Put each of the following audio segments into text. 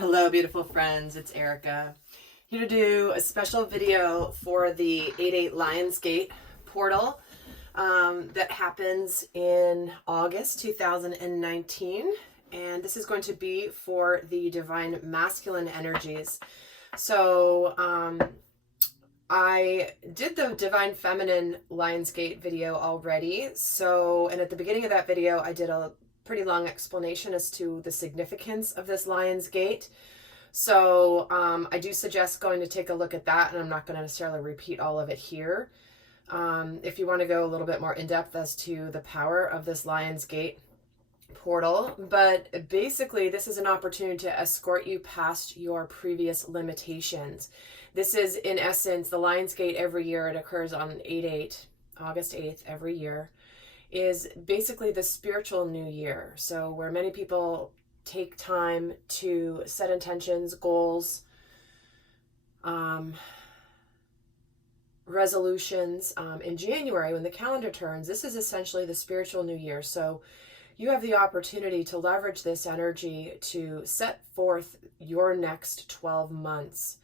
Hello, beautiful friends. It's Erika. Here to do a special video for the 8/8 Lionsgate portal that happens in August 2019. And this is going to be for the divine masculine energies. So I did the divine feminine Lionsgate video already. And at the beginning of that video, I did a pretty long explanation as to the significance of this Lion's Gate. So I do suggest going to take a look at that, and I'm not going to necessarily repeat all of it here. If you want to go a little bit more in depth as to the power of this Lion's Gate portal, but basically this is an opportunity to escort you past your previous limitations. This is in essence the Lion's Gate every year. It occurs on 8/8, August 8th every year. Is basically the spiritual new year. So where many people take time to set intentions, goals, resolutions in January when the calendar turns, this is essentially the spiritual new year. So you have the opportunity to leverage this energy to set forth your next 12 months.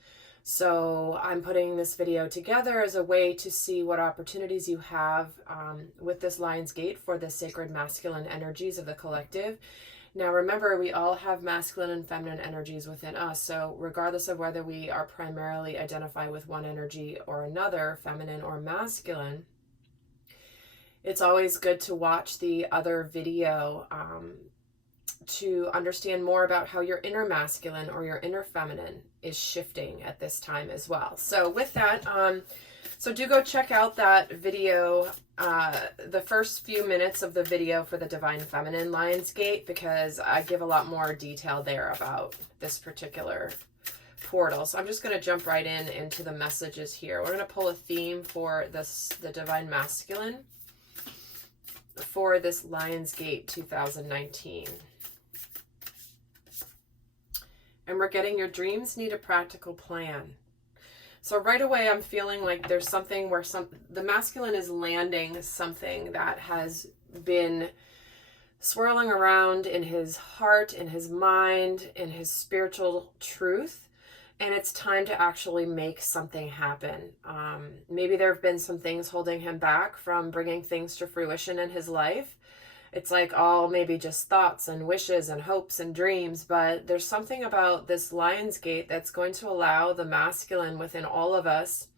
So I'm putting this video together as a way to see what opportunities you have with this Lion's Gate for the sacred masculine energies of the collective. Now remember, we all have masculine and feminine energies within us. So regardless of whether we are primarily identify with one energy or another, feminine or masculine, it's always good to watch the other video to understand more about how your inner masculine or your inner feminine is shifting at this time as well. So with that, so do go check out that video, the first few minutes of the video for the Divine Feminine Lion's Gate, because I give a lot more detail there about this particular portal. So I'm just going to jump right into the messages here. We're going to pull a theme for the Divine Masculine for this Lion's Gate 2019. And we're getting your dreams need a practical plan. So right away, I'm feeling like there's something where the masculine is landing something that has been swirling around in his heart, in his mind, in his spiritual truth. And it's time to actually make something happen. Maybe there have been some things holding him back from bringing things to fruition in his life. It's like all maybe just thoughts and wishes and hopes and dreams, but there's something about this Lion's Gate that's going to allow the masculine within all of us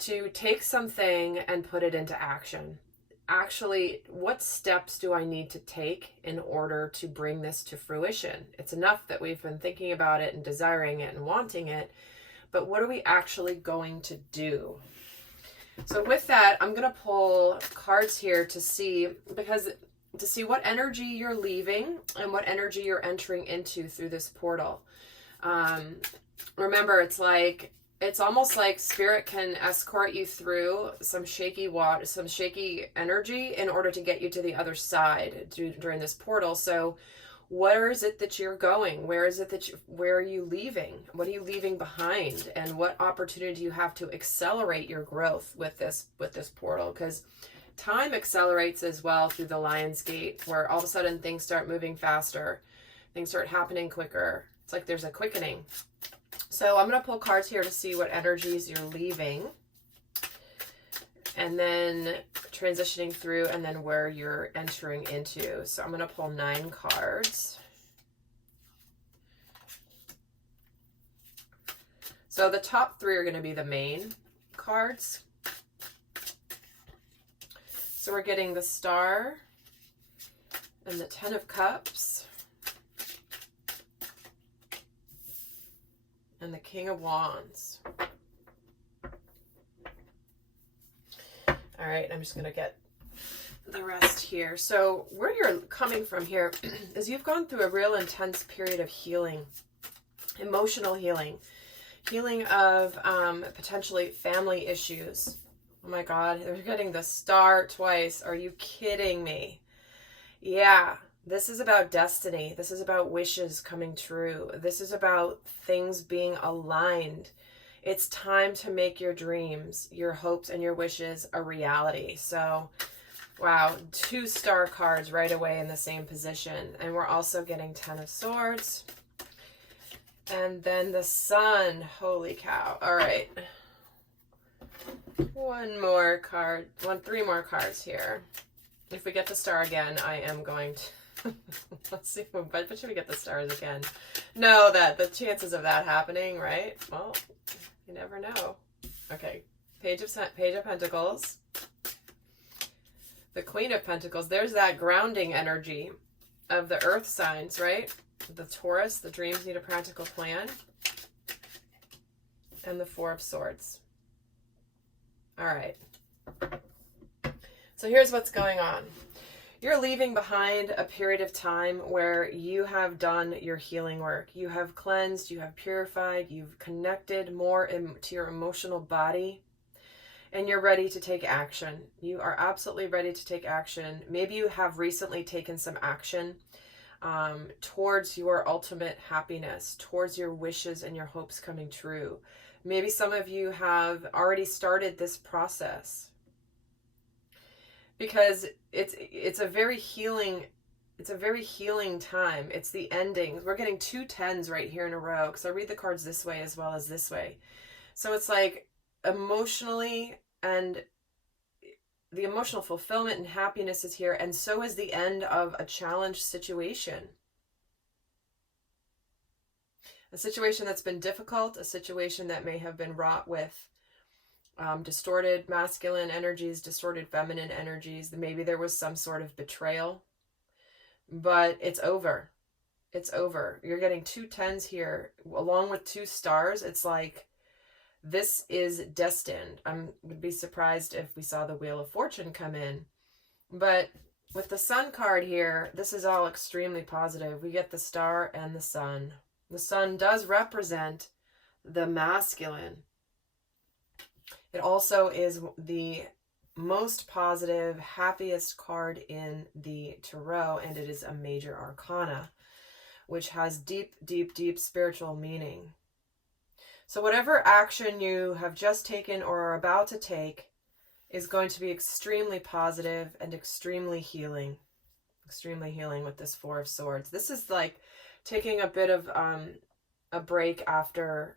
to take something and put it into action. Actually, what steps do I need to take in order to bring this to fruition? It's enough that we've been thinking about it and desiring it and wanting it, but what are we actually going to do? So with that, I'm going to pull cards here to see what energy you're leaving and what energy you're entering into through this portal. Remember, it's almost like spirit can escort you through some shaky water, some shaky energy in order to get you to the other side during this portal. So where is it that you're going? Where are you leaving? What are you leaving behind? And what opportunity do you have to accelerate your growth with this portal? Because time accelerates as well through the Lion's Gate, where all of a sudden things start moving faster. Things start happening quicker. It's like there's a quickening. So I'm going to pull cards here to see what energies you're leaving, and then transitioning through, and then where you're entering into. So I'm going to pull 9 cards. So the top 3 are going to be the main cards. So we're getting the Star and the 10 of Cups and the King of Wands. All right, I'm just going to get the rest here. So where you're coming from here is you've gone through a real intense period of healing, emotional healing of potentially family issues. Oh my God, they're getting the Star twice. Are you kidding me? Yeah, this is about destiny. This is about wishes coming true. This is about things being aligned. It's time to make your dreams, your hopes, and your wishes a reality. So, wow, 2 Star cards right away in the same position. And we're also getting 10 of Swords, And then the sun. Holy cow. All right. One more card. Three more cards here. If we get the star again, I am going to... Let's see. But should we get the stars again? No, that the chances of that happening, right? Well, you never know. Okay. Page of Pentacles. The Queen of Pentacles. There's that grounding energy of the earth signs, right? The Taurus, the dreams need a practical plan. And the Four of Swords. All right. So here's what's going on. You're leaving behind a period of time where you have done your healing work. You have cleansed, you have purified, you've connected more to your emotional body, and you're ready to take action. You are absolutely ready to take action. Maybe you have recently taken some action towards your ultimate happiness, towards your wishes and your hopes coming true. Maybe some of you have already started this process because it's a very healing time. It's the ending. We're getting 2 10s right here in a row because I read the cards this way as well as this way. So it's like emotionally, and the emotional fulfillment and happiness is here, and so is the end of a challenge situation. A situation that's been difficult, a situation that may have been wrought with distorted masculine energies, distorted feminine energies. Maybe there was some sort of betrayal, but it's over. It's over. You're getting 2 10s here along with 2 stars. It's like this is destined. I would be surprised if we saw the Wheel of Fortune come in. But with the Sun card here, this is all extremely positive. We get the star and the sun. The sun does represent the masculine. It also is the most positive, happiest card in the tarot, and it is a major arcana, which has deep, deep, deep spiritual meaning. So whatever action you have just taken or are about to take is going to be extremely positive and extremely healing with this Four of Swords. This is like taking a bit of a break after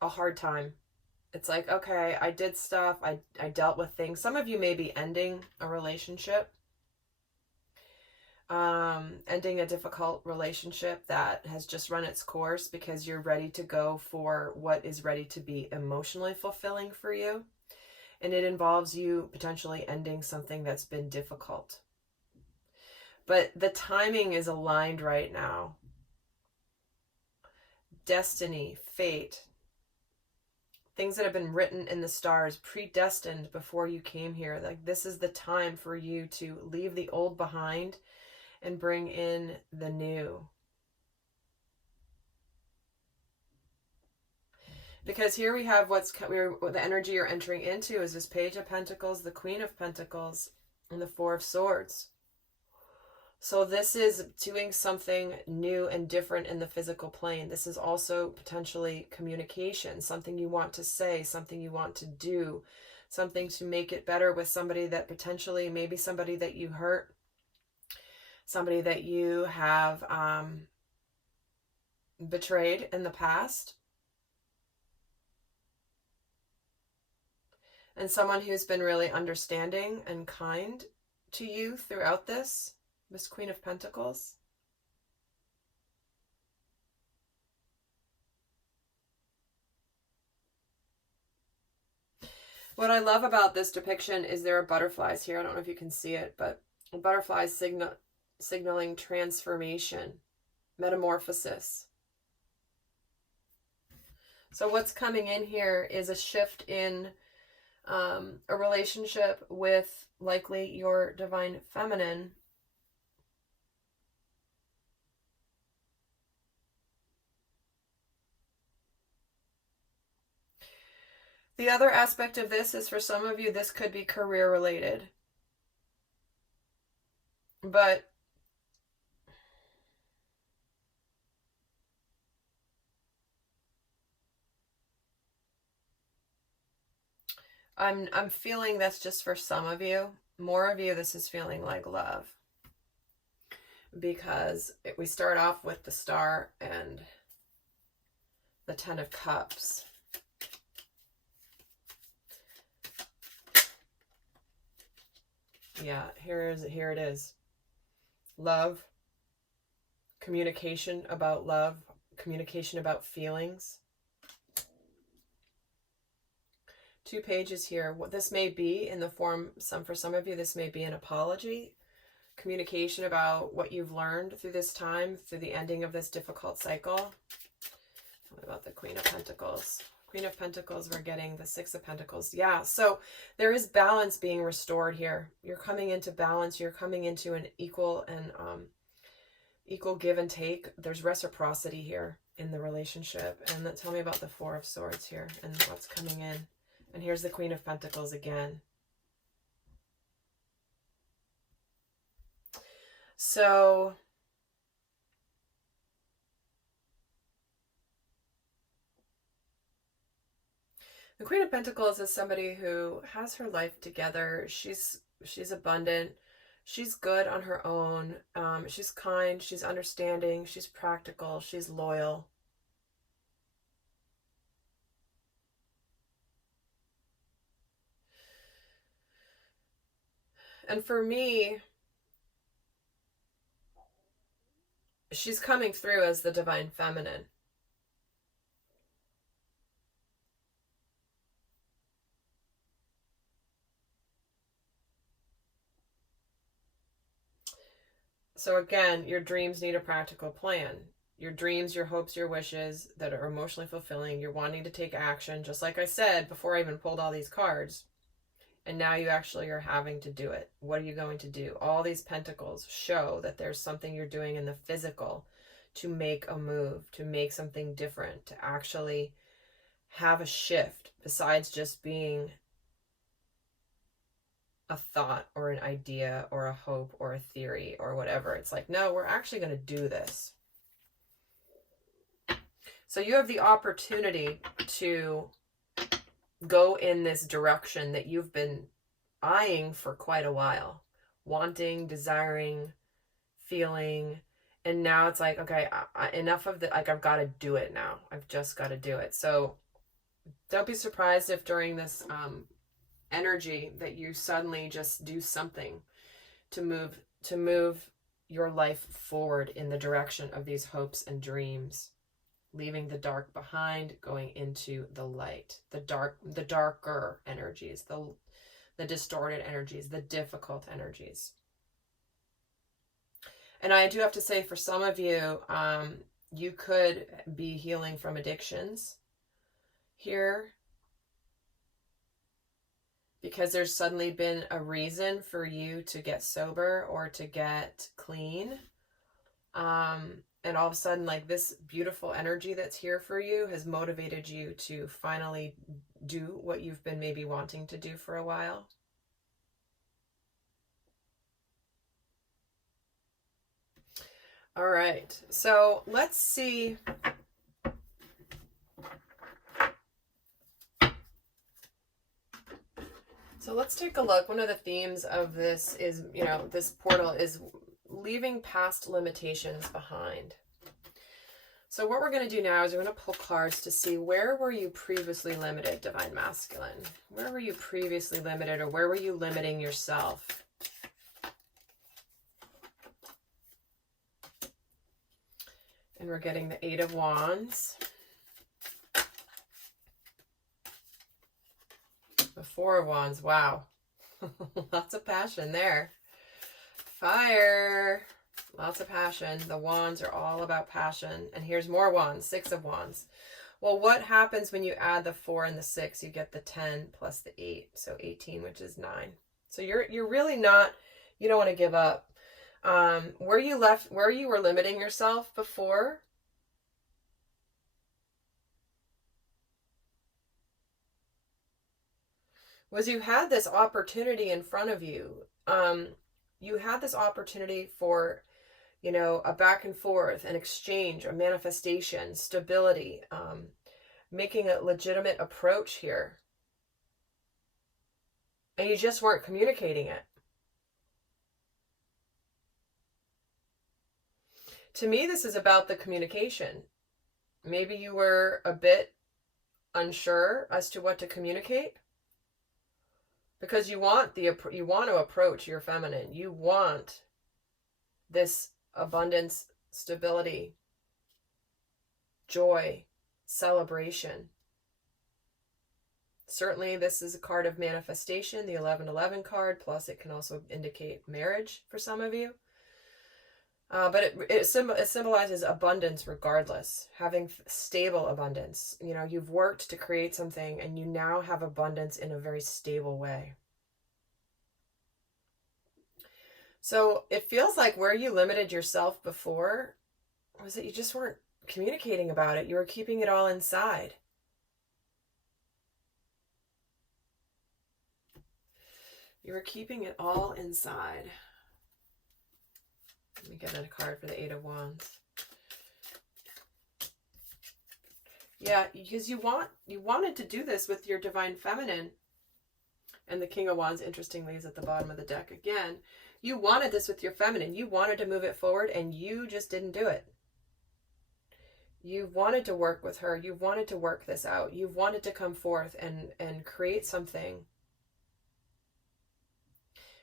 a hard time. It's like, okay, I did stuff, I dealt with things. Some of you may be ending a relationship, ending a difficult relationship that has just run its course because you're ready to go for what is ready to be emotionally fulfilling for you. And it involves you potentially ending something that's been difficult. But the timing is aligned right now. Destiny, fate, things that have been written in the stars, predestined before you came here. Like, this is the time for you to leave the old behind and bring in the new. Because here we have the energy you're entering into is this Page of Pentacles, the Queen of Pentacles, and the Four of Swords. So this is doing something new and different in the physical plane. This is also potentially communication, something you want to say, something you want to do, something to make it better with somebody that potentially, maybe somebody that you hurt, somebody that you have betrayed in the past, and someone who's been really understanding and kind to you throughout this Queen of Pentacles. What I love about this depiction is there are butterflies here. I don't know if you can see it, but butterflies signaling transformation, metamorphosis. So what's coming in here is a shift in a relationship with likely your divine feminine. The other aspect of this is, for some of you, this could be career related. But I'm feeling that's just for some of you. More of you, this is feeling like love. because we start off with the Star and the Ten of Cups. Yeah, here it is. Love, communication about love, communication about feelings. 2 pages here. What this may be in the form, for some of you, this may be an apology, communication about what you've learned through this time, through the ending of this difficult cycle. Tell me about the Queen of Pentacles. Queen of Pentacles, we're getting the Six of Pentacles. Yeah, so there is balance being restored here. You're coming into balance. You're coming into an equal give and take. There's reciprocity here in the relationship. And tell me about the Four of Swords here and what's coming in. And here's the Queen of Pentacles again. So the Queen of Pentacles is somebody who has her life together. She's abundant. She's good on her own. She's kind. She's understanding. She's practical. She's loyal. And for me, she's coming through as the divine feminine. So again, your dreams need a practical plan. Your dreams, your hopes, your wishes that are emotionally fulfilling, you're wanting to take action, just like I said before I even pulled all these cards. And now you actually are having to do it. What are you going to do? All these pentacles show that there's something you're doing in the physical to make a move, to make something different, to actually have a shift besides just being a thought or an idea or a hope or a theory or whatever. It's like, no, we're actually going to do this. So you have the opportunity to go in this direction that you've been eyeing for quite a while, wanting, desiring, feeling, and now it's like, okay, enough of the, like, I've got to do it now. I've just got to do it. So don't be surprised if during this energy that you suddenly just do something to move your life forward in the direction of these hopes and dreams, leaving the dark behind, going into the light, the darker energies, the distorted energies, the difficult energies. And I do have to say, for some of you, you could be healing from addictions here, because there's suddenly been a reason for you to get sober or to get clean. And all of a sudden, like, this beautiful energy that's here for you has motivated you to finally do what you've been maybe wanting to do for a while. All right, so let's see. So let's take a look. One of the themes of this is, this portal is leaving past limitations behind. So what we're going to do now is we're going to pull cards to see, where were you previously limited, Divine Masculine? Where were you previously limited, or where were you limiting yourself? And we're getting the Eight of Wands. The Four of Wands. Wow. Lots of passion there. Fire. Lots of passion. The wands are all about passion. And here's more wands. Six of Wands. Well, what happens when you add the 4 and the 6? You get the 10 plus the 8. So 18, which is 9. So you're really not, you don't want to give up. Where you were limiting yourself before, was you had this opportunity in front of you. You had this opportunity for, a back and forth, an exchange, a manifestation, stability, making a legitimate approach here. And you just weren't communicating it. To me, this is about the communication. Maybe you were a bit unsure as to what to communicate, because you want to approach your feminine. You want this abundance, stability, joy, celebration. Certainly, this is a card of manifestation, the 1111 card, plus it can also indicate marriage for some of you. But it symbolizes abundance regardless, having stable abundance. You know, you've worked to create something and you now have abundance in a very stable way. So it feels like where you limited yourself before was that you just weren't communicating about it. You were keeping it all inside. You were keeping it all inside. Let me get a card for the Eight of Wands. Yeah, because you wanted to do this with your divine feminine. And the King of Wands, interestingly, is at the bottom of the deck again. You wanted this with your feminine. You wanted to move it forward, and you just didn't do it. You wanted to work with her. You wanted to work this out. You wanted to come forth and create something.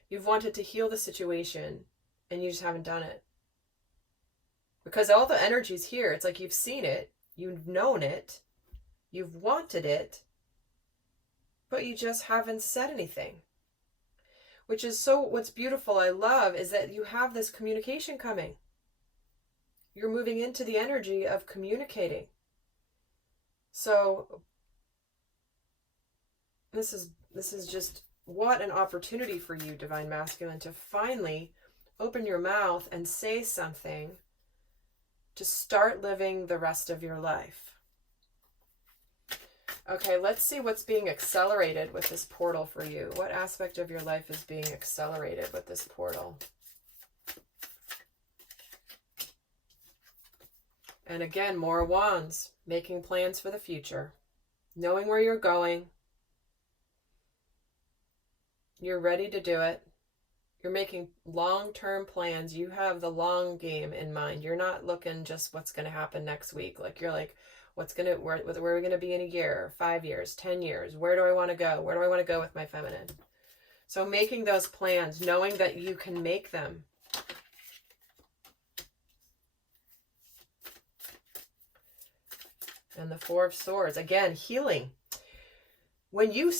You've wanted to heal the situation, and you just haven't done it. Because all the energy's here. It's like you've seen it, you've known it, you've wanted it, but you just haven't said anything. Which is what's beautiful, I love, is that you have this communication coming. You're moving into the energy of communicating. So this is just what an opportunity for you, Divine Masculine, to finally open your mouth and say something to start living the rest of your life. Okay, let's see what's being accelerated with this portal for you. What aspect of your life is being accelerated with this portal? And again, more wands, making plans for the future, knowing where you're going. You're ready to do it. You're making long-term plans. You have the long game in mind. You're not looking just what's going to happen next week. Like you're like, where are we going to be in a year, 5 years, 10 years? Where do I want to go? Where do I want to go with my feminine? So making those plans, knowing that you can make them. And the Four of Swords, again, healing. When you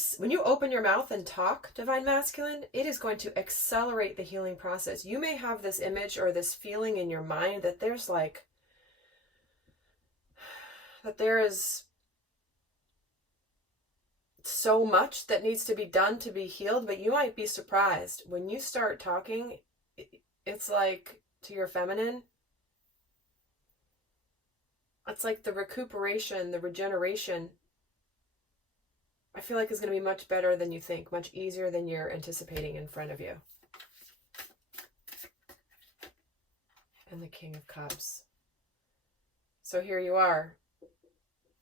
open your mouth and talk, Divine Masculine, it is going to accelerate the healing process. You may have this image or this feeling in your mind that there is so much that needs to be done to be healed, but you might be surprised. When you start talking, it's like to your feminine, it's like the recuperation, the regeneration, I feel like is going to be much better than you think, much easier than you're anticipating in front of you. And the King of Cups. So here you are,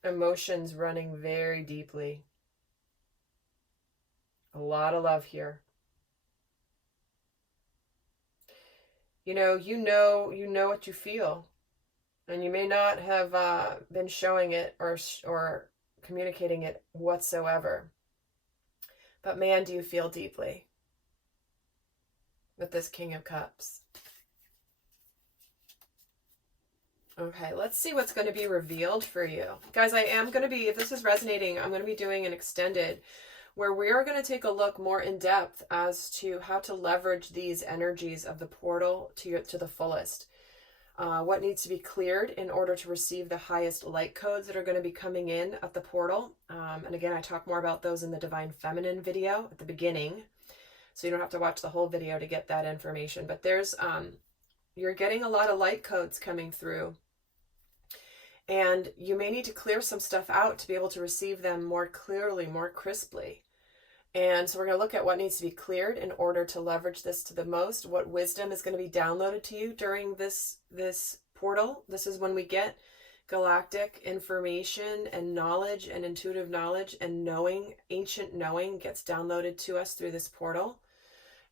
emotions running very deeply. A lot of love here. You know what you feel. And you may not have been showing it or communicating it whatsoever. But man, do you feel deeply with this King of Cups. Okay, let's see what's going to be revealed for you. Guys, I am going to be, if this is resonating, I'm going to be doing an extended where we are going to take a look more in depth as to how to leverage these energies of the portal to the fullest. What needs to be cleared in order to receive the highest light codes that are going to be coming in at the portal. And again, I talk more about those in the Divine Feminine video at the beginning. So you don't have to watch the whole video to get that information. But there's, you're getting a lot of light codes coming through. And you may need to clear some stuff out to be able to receive them more clearly, more crisply. And so we're going to look at what needs to be cleared in order to leverage this to the most, what wisdom is going to be downloaded to you during this portal. This is when we get galactic information and knowledge and intuitive knowledge and knowing, ancient knowing gets downloaded to us through this portal.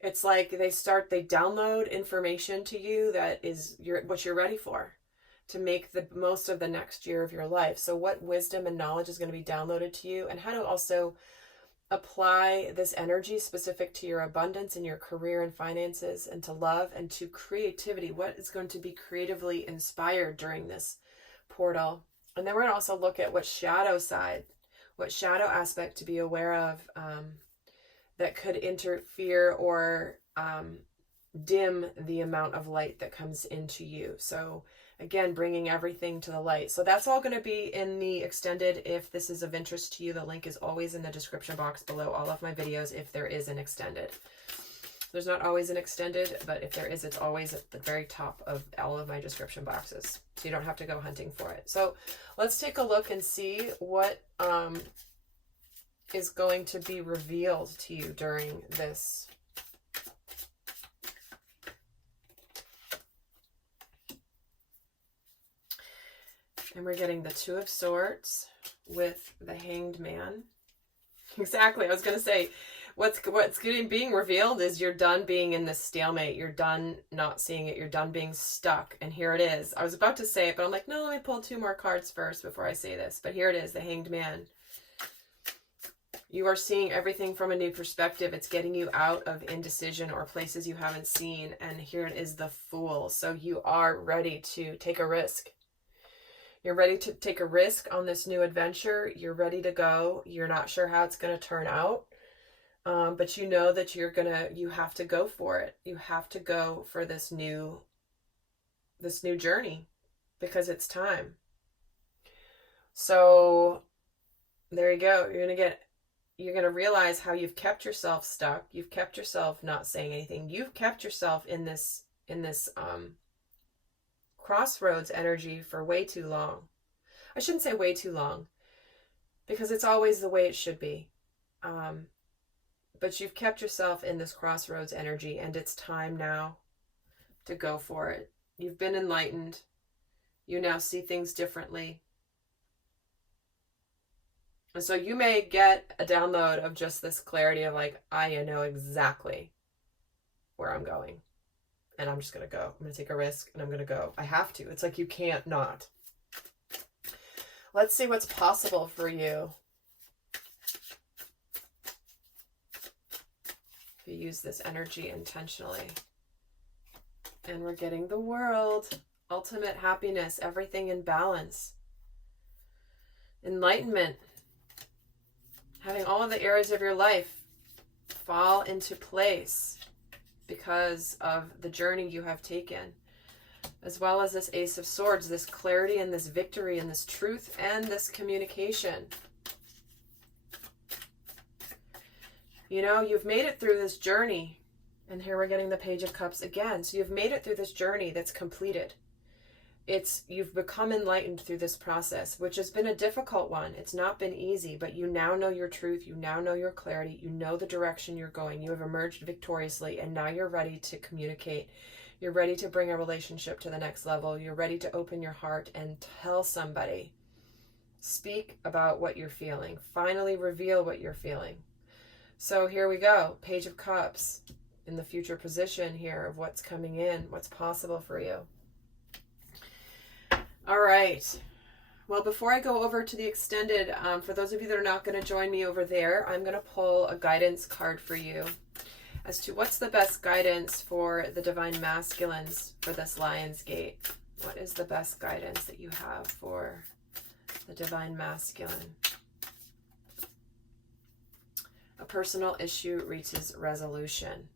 It's like they download information to you that is what you're ready for, to make the most of the next year of your life. So what wisdom and knowledge is going to be downloaded to you, and how to also apply this energy specific to your abundance and your career and finances, and to love and to creativity. What is going to be creatively inspired during this portal? And then we're going to also look at what shadow aspect to be aware of that could interfere or dim the amount of light that comes into you. So again, bringing everything to the light. So that's all going to be in the extended. If this is of interest to you, the link is always in the description box below all of my videos if there is an extended. There's not always an extended, but if there is, it's always at the very top of all of my description boxes. So you don't have to go hunting for it. So let's take a look and see what is going to be revealed to you during this. And we're getting the Two of Swords with the Hanged Man. Exactly. I was going to say, what's being revealed is you're done being in this stalemate. You're done not seeing it. You're done being stuck. And here it is. I was about to say it, but I'm like, no, let me pull 2 more cards first before I say this. But here it is, the Hanged Man. You are seeing everything from a new perspective. It's getting you out of indecision or places you haven't seen. And here it is, the Fool. So you are ready to take a risk. You're ready to take a risk on this new adventure. You're ready to go. You're not sure how it's going to turn out. But you know that you have to go for it. You have to go for this new journey because it's time. So there you go. You're going to realize how you've kept yourself stuck. You've kept yourself not saying anything. You've kept yourself in this crossroads energy for way too long. I shouldn't say way too long, because it's always the way it should be. But you've kept yourself in this crossroads energy, and it's time now to go for it. You've been enlightened. You now see things differently. And so you may get a download of just this clarity of like, I know exactly where I'm going. And I'm just going to go. I'm going to take a risk and I'm going to go. I have to. It's like you can't not. Let's see what's possible for you if you use this energy intentionally. And we're getting the World. Ultimate happiness. Everything in balance. Enlightenment. Having all of the areas of your life fall into place because of the journey you have taken, as well as this Ace of Swords, this clarity and this victory and this truth and this communication. You know, you've made it through this journey, and here we're getting the Page of Cups again. So you've made it through this journey that's completed. You've become enlightened through this process, which has been a difficult one. It's not been easy, but you now know your truth. You now know your clarity. You know the direction you're going. You have emerged victoriously, and now you're ready to communicate. You're ready to bring a relationship to the next level. You're ready to open your heart and tell somebody. Speak about what you're feeling. Finally reveal what you're feeling. So here we go. Page of Cups in the future position here of what's coming in, what's possible for you. All right. Well, before I go over to the extended, for those of you that are not going to join me over there, I'm going to pull a guidance card for you as to what's the best guidance for the Divine Masculines for this Lionsgate. What is the best guidance that you have for the Divine Masculine? A personal issue reaches resolution.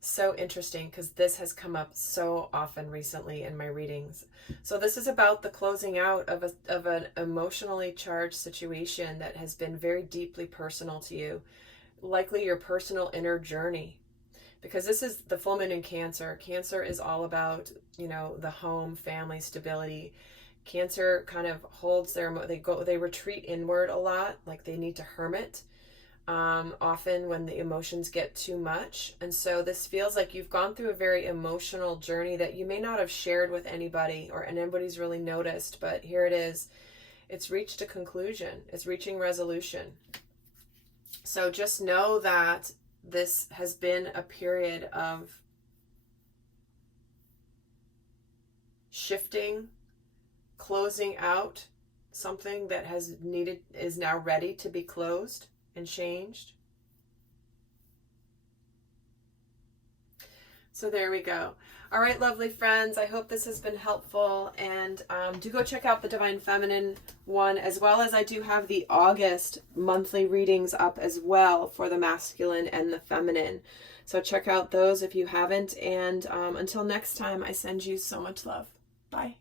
So interesting, because this has come up so often recently in my readings. So this is about the closing out of an emotionally charged situation that has been very deeply personal to you, likely your personal inner journey. Because this is the full moon in Cancer. Cancer is all about, the home, family, stability. Cancer kind of holds they retreat inward a lot, like they need to hermit. Often when the emotions get too much. And so this feels like you've gone through a very emotional journey that you may not have shared with anybody or anybody's really noticed, but here it is. It's reached a conclusion. It's reaching resolution. So just know that this has been a period of shifting, closing out something that is now ready to be closed and changed. So there we go. All right, lovely friends, I hope this has been helpful, and do go check out the Divine Feminine one, as well as I do have the August monthly readings up as well for the masculine and the feminine. So check out those if you haven't, and until next time, I send you so much love. Bye.